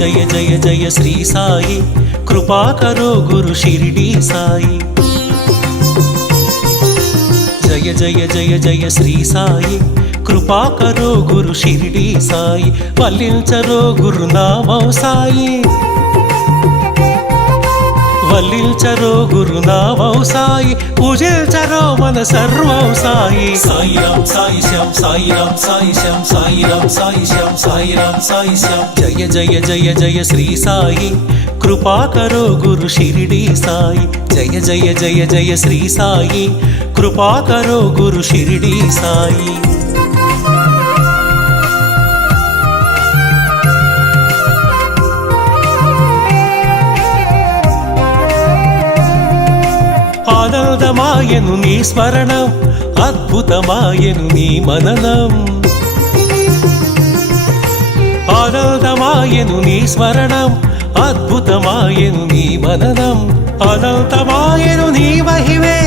जय जय जय श्री साई कृपा करो गुरु शिरडी साई जय जय जय जय श्री साई कृपा करो गुरु शिरडी साई वल्लिंचरो गुरुनामं साई वल्लिंचरो गुरुनामं साई पूजिंचरो मन सर्वं साई साई राम साई श्याम साई राम साई श्याम साई राम साई श्याम साई राम साई श्याम जय जय जय जय श्री साई कृपा करो गुरु शिरडी साई जय जय जय जय श्री साई कृपा करो गुरु शिरडी साई ఆనందమాయను నీ స్మరణం అద్భుతమాయను నీ మననం ఆనందమాయను నీ స్మరణం అద్భుతమాయను నీ మననం అనంతమాయను నీ మహిమే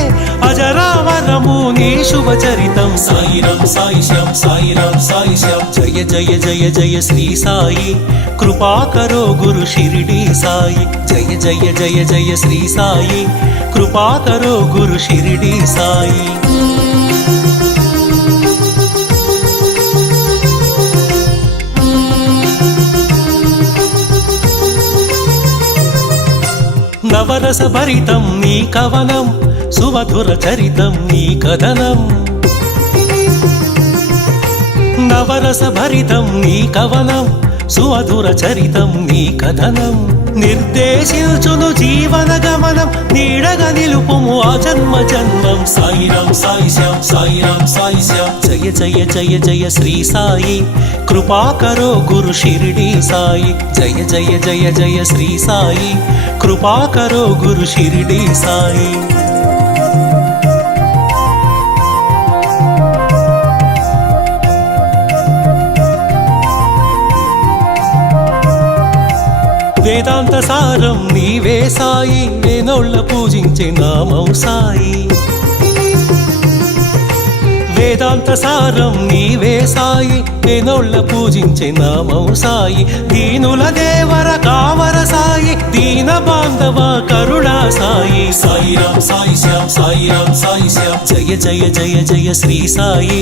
అజరామరము నీ శుభచరితం సాయి రామ్ సాయి శ్యామ్ సాయి రామ్ సాయి శ్యామ్ జయ జయ జయ జయ శ్రీ సాయి कृपा करो गुरु शिरडी साई जय जय जय जय श्री साई कृपा करो गुरु शिरडी साई नवरस भरितं नी कवनं सुमधुर चरितं नी कदनं नवरस भरितं नी कवनं సుమధుర చరితం నీ కథనం నిర్దేశించును జీవన గమనం నీడగా నిలుపుము ఆ జన్మ జన్మం సాయి రామ్ సాయి శ్యామ్ సాయి రామ్ సాయి శ్యామ్ జయ జయ జయ జయ శ్రీ సాయి कृपा करो गुरु शिरडी साई जय जय जय जय श्री साई कृपा करो गुरु शिरडी साई వేదాంత సారం నీవే సాయి వేనోళ్ళ పూజించే నామం సాయి వేదాంత సారం నీవే సాయి వేనోళ్ళ పూజించే నామం సాయి దీనుల దేవర కావర సాయి దీన బాంధవ కరుణా సాయి సాయి రామ్ సాయి శ్యామ్ సాయి రామ్ సాయి శ్యామ్ జయ జయ జయ జయ శ్రీ సాయి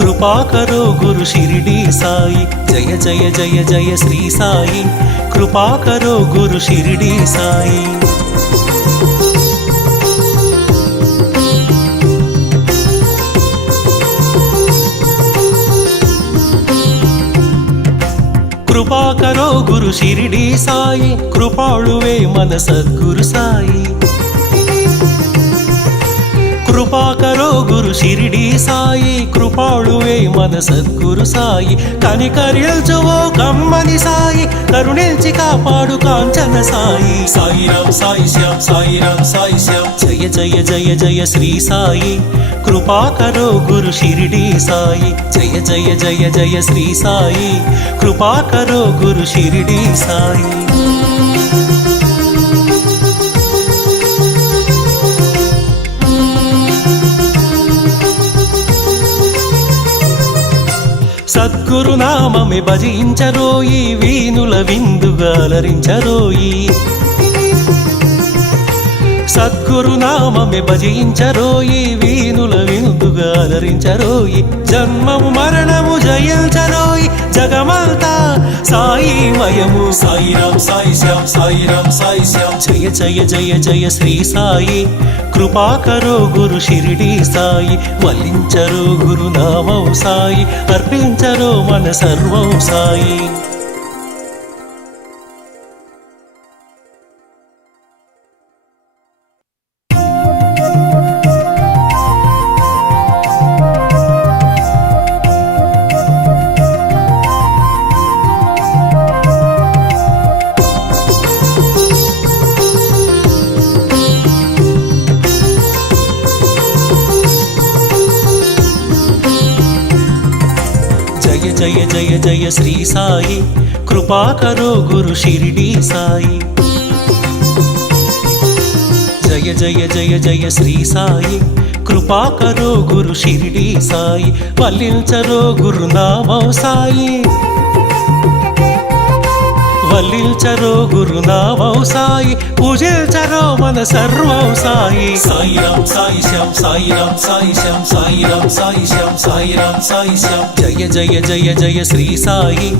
कृपा करो गुरु शिरडी साई जय जय जय जय श्री साई कृपा करो गुरु शिरडी साई कृपा करो गुरु शिरडी साई कृपाळुवे मन सद्गुरु साई कृपा करो गुरु शिरडी साई कृपाळुवे मन सद्गुरु साई कनिकरिल्चुवो कम्मनि साई करुणिंचि कापाडु कांचन साई साई राम साई श्याम साई राम साई श्याम जय जय जय जय श्री साई कृपा करो गुरु शिरडी साई जय जय जय जय श्री साई कृपा करो गुरु शिरडी साई సద్గురు నామమే భజించరోయి వీనుల విందుగా అలరించరోయి సద్గురు నామమే భజించరోయి వీనుల విందుగా అలరించరోయి జన్మము మరణము జయించరోయి జగమంతా సాయి మయము సాయి రామ్ సాయి శ్యామ్ సాయి రామ్ సాయి శ్యామ్ జయ జయ జయ జయ శ్రీ సాయి कृपा करो गुरु शिरडी साई वल्लिंचरो गुरुनामं साई अर्पिंचरो मन सर्वं साई जय जय जय श्री साई कृपा करो गुरु शिरडी साई जय जय जय जय श्री साई कृपा करो गुरु शिरडी साई वल्लिंचरो गुरुनामं साई పల్లిల్చరో గురునామౌ సాయి పూజిల్చరో మన సర్వం సాయి సాయిరాం సాయి శ్యాం సాయిరాం సాయి శ్యాం సాయిరాం సాయి శ్యాం సాయిరాం సాయి శ్యాం జయ జయ జయ జయ శ్రీ సాయి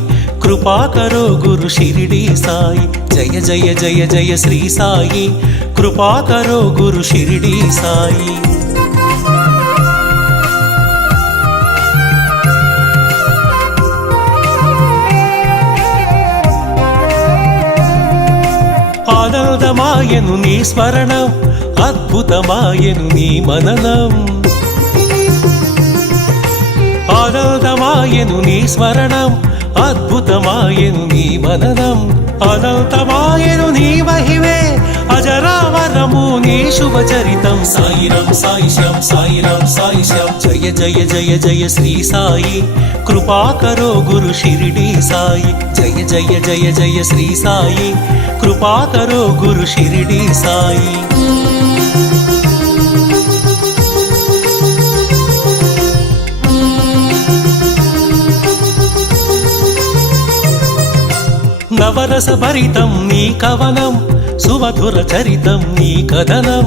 కృపా కరో గురు షిరిడి సాయి జయ జయ జయ జయ శ్రీ సాయి కృపా కరో గురు షిరిడి సాయి ఆనందమాయను నీ స్మరణం అద్భుతమాయను నీ మననం ఆనందమాయను నీ స్మరణం అద్భుతమాయను నీ మననం అనంతమాయను నీ మహిమే అజరామరము నీ శుభచరితం సాయిరాం సాయి శ్యాం సాయిరాం సాయి శ్యాం జయ జయ జయ జయ శ్రీ సాయి కృపా కరో గురు షిరిడి సాయి జయ జయ జయ జయ శ్రీ సాయి కృపా కరో గురు షిరిడి సాయి నవరస భరితం నీ కవనం సుమధుర చరితం నీ కథనం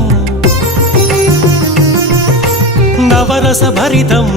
నవరస భరితం